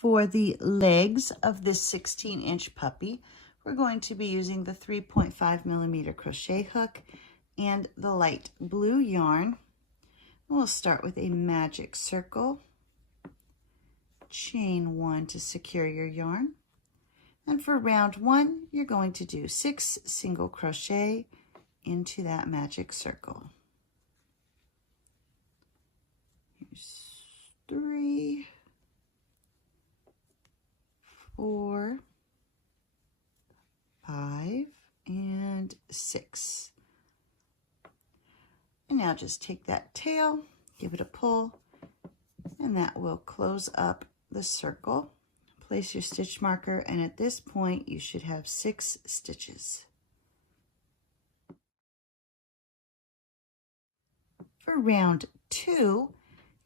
For the legs of this 16-inch puppy, we're going to be using the 3.5mm crochet hook and the light blue yarn. We'll start with a magic circle, chain 1 to secure your yarn. And for round 1, you're going to do 6 single crochet into that magic circle. Here's 3, 4, 5, and 6. And now just take that tail, give it a pull, and that will close up the circle. Place your stitch marker, and at this point you should have 6 stitches. For round 2,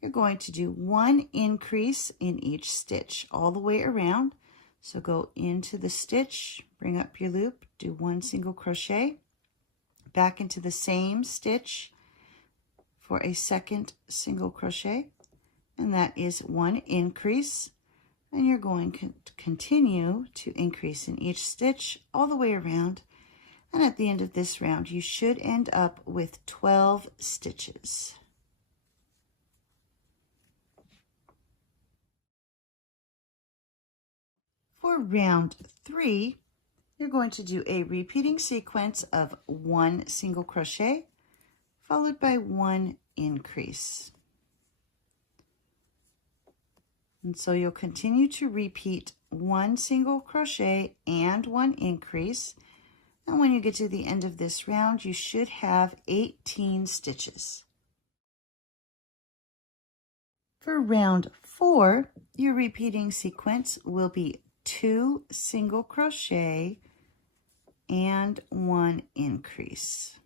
you're going to do 1 increase in each stitch all the way around. So go into the stitch, bring up your loop, do 1 single crochet, back into the same stitch for a second single crochet, and that is 1 increase. And you're going to continue to increase in each stitch all the way around. And at the end of this round, you should end up with 12 stitches. For round 3, you're going to do a repeating sequence of 1 single crochet, followed by 1 increase. And so you'll continue to repeat 1 single crochet and 1 increase. And when you get to the end of this round, you should have 18 stitches. For round 4, your repeating sequence will be 2 single crochet and 1 increase.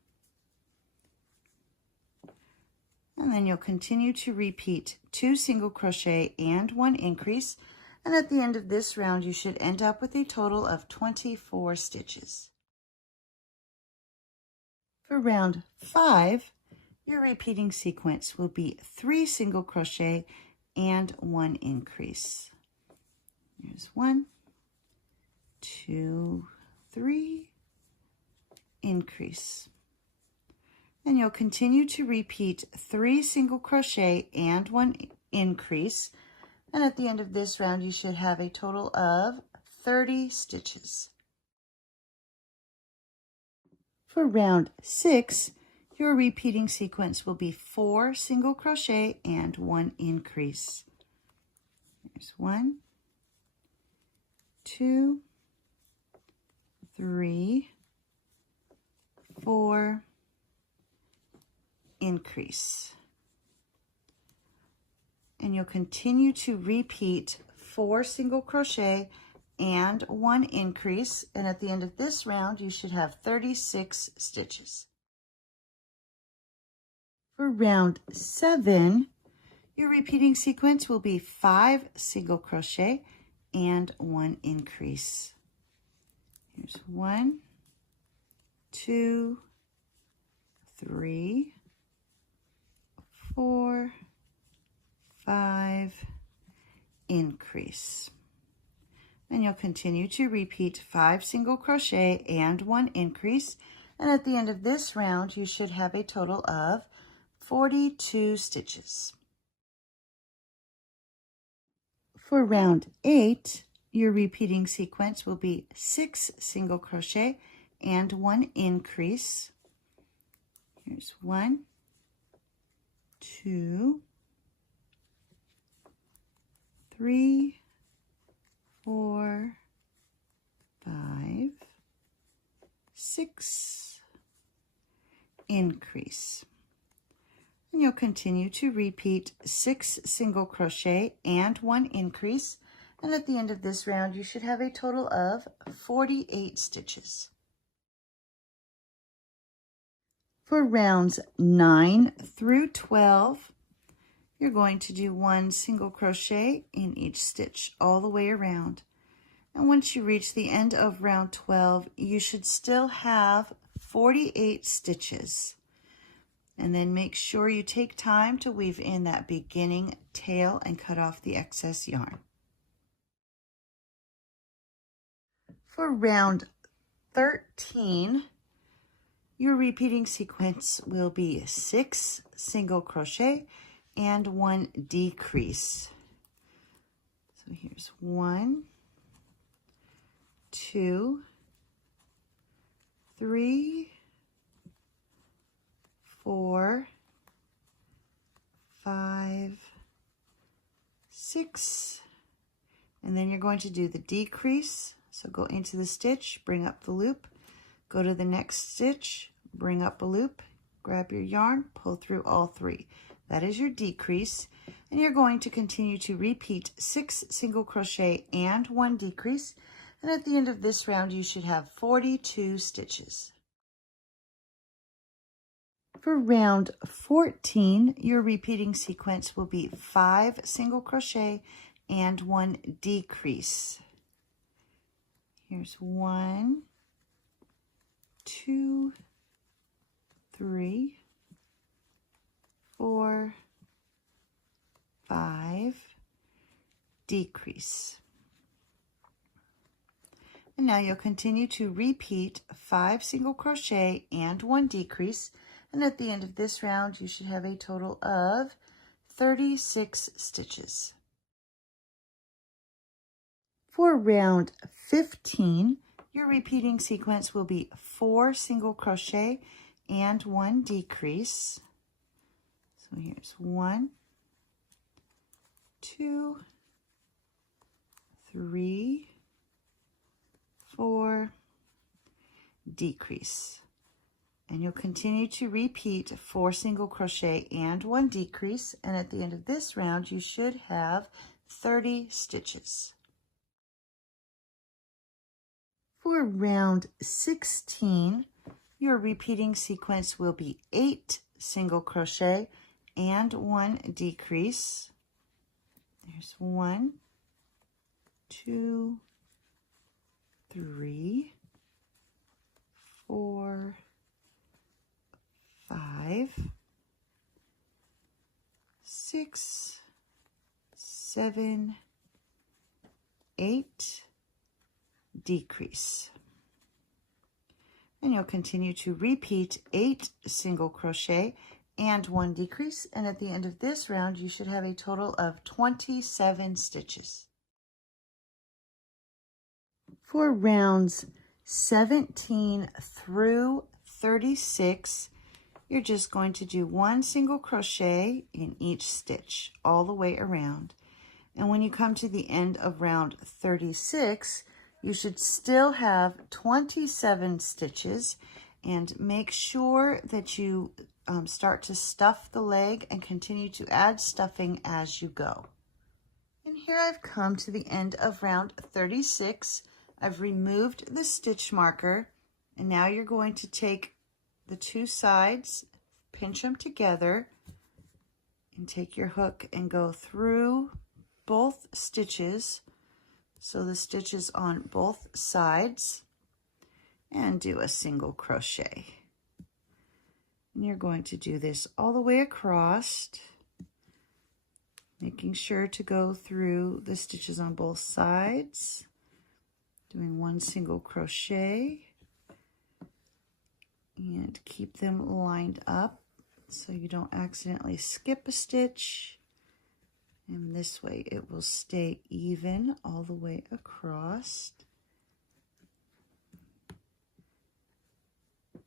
And then you'll continue to repeat 2 single crochet and 1 increase. And at the end of this round, you should end up with a total of 24 stitches. For round 5, your repeating sequence will be 3 single crochet and 1 increase. Here's 1, 2, 3, increase. And you'll continue to repeat 3 single crochet and 1 increase. And at the end of this round, you should have a total of 30 stitches. For round 6, your repeating sequence will be 4 single crochet and 1 increase. There's 1, 2, 3, 4, increase. And you'll continue to repeat 4 single crochet and 1 increase, and at the end of this round you should have 36 stitches. For round 7, your repeating sequence will be 5 single crochet and 1 increase. Here's 1, 2, 3, 4, 5, increase. And you'll continue to repeat 5 single crochet and 1 increase. And at the end of this round, you should have a total of 42 stitches. For round 8, your repeating sequence will be 6 single crochet and 1 increase. Here's 1, 2, 3, 4, 5, 6, increase. And you'll continue to repeat 6 single crochet and 1 increase. And at the end of this round, you should have a total of 48 stitches. For rounds 9 through 12, you're going to do 1 single crochet in each stitch all the way around. And once you reach the end of round 12, you should still have 48 stitches. And then make sure you take time to weave in that beginning tail and cut off the excess yarn. For round 13, your repeating sequence will be 6 single crochet and 1 decrease. So here's 1, 2, 3, 4, 5, 6, and then you're going to do the decrease. So go into the stitch, bring up the loop, go to the next stitch, bring up a loop, grab your yarn, pull through all 3. That is your decrease, and you're going to continue to repeat 6 single crochet and 1 decrease, and at the end of this round you should have 42 stitches. For round 14, your repeating sequence will be 5 single crochet and 1 decrease. Here's 1, 2, 3, 4, 5, decrease. And now you'll continue to repeat 5 single crochet and 1 decrease, and at the end of this round you should have a total of 36 stitches. For round 15, your repeating sequence will be 4 single crochet and 1 decrease. So here's 1, 2, 3, 4, decrease. And you'll continue to repeat 4 single crochet and 1 decrease, and at the end of this round you should have 30 stitches. For round 16, your repeating sequence will be 8 single crochet and 1 decrease. There's 1, 2, 3, 4, 5, 6, 7, 8, decrease. And you'll continue to repeat 8 single crochet and 1 decrease, and at the end of this round you should have a total of 27 stitches. For rounds 17 through 36, you're just going to do 1 single crochet in each stitch all the way around. And when you come to the end of round 36, you should still have 27 stitches, and make sure that you start to stuff the leg and continue to add stuffing as you go. And here I've come to the end of round 36. I've removed the stitch marker, and now you're going to take the 2 sides, pinch them together, and take your hook and go through both stitches, so the stitches on both sides, and do a single crochet. And you're going to do this all the way across, making sure to go through the stitches on both sides, doing 1 single crochet, and keep them lined up so you don't accidentally skip a stitch. And this way it will stay even all the way across.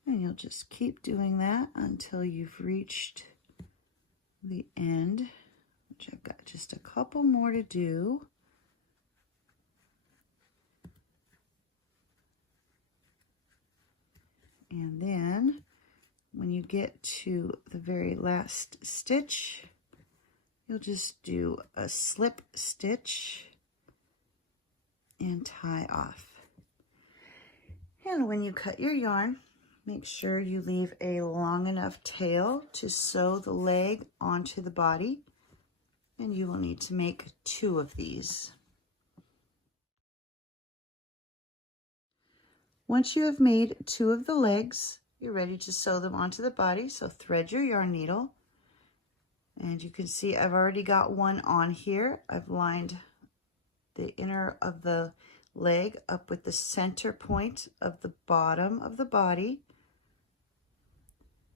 And you'll just keep doing that until you've reached the end, which I've got just a couple more to do. And then when you get to the very last stitch, you'll just do a slip stitch and tie off. And when you cut your yarn, make sure you leave a long enough tail to sew the leg onto the body, and you will need to make 2 of these. Once you have made 2 of the legs, you're ready to sew them onto the body. So thread your yarn needle, and you can see I've already got one on here. I've lined the inner of the leg up with the center point of the bottom of the body.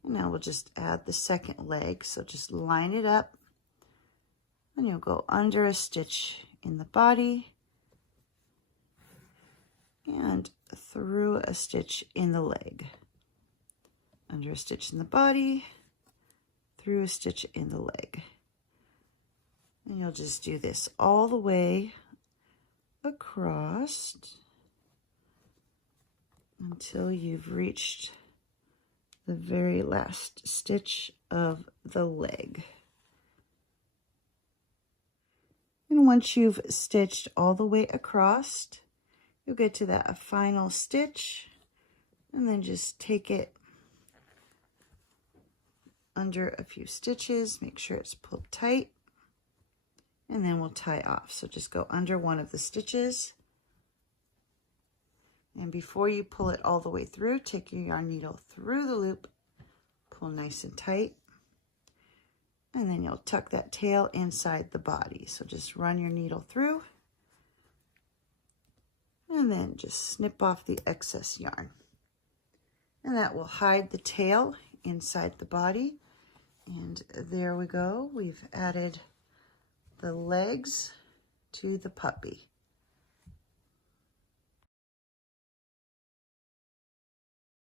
And now we'll just add the second leg. So just line it up, and you'll go under a stitch in the body and through a stitch in the leg. Under a stitch in the body, through a stitch in the leg. And you'll just do this all the way across until you've reached the very last stitch of the leg. And once you've stitched all the way across, you'll get to that final stitch, and then just take it under a few stitches, make sure it's pulled tight, and then we'll tie off. So just go under one of the stitches, and before you pull it all the way through, take your yarn needle through the loop, pull nice and tight, and then you'll tuck that tail inside the body. So just run your needle through, and then just snip off the excess yarn. And that will hide the tail inside the body. And there we go. We've added the legs to the puppy.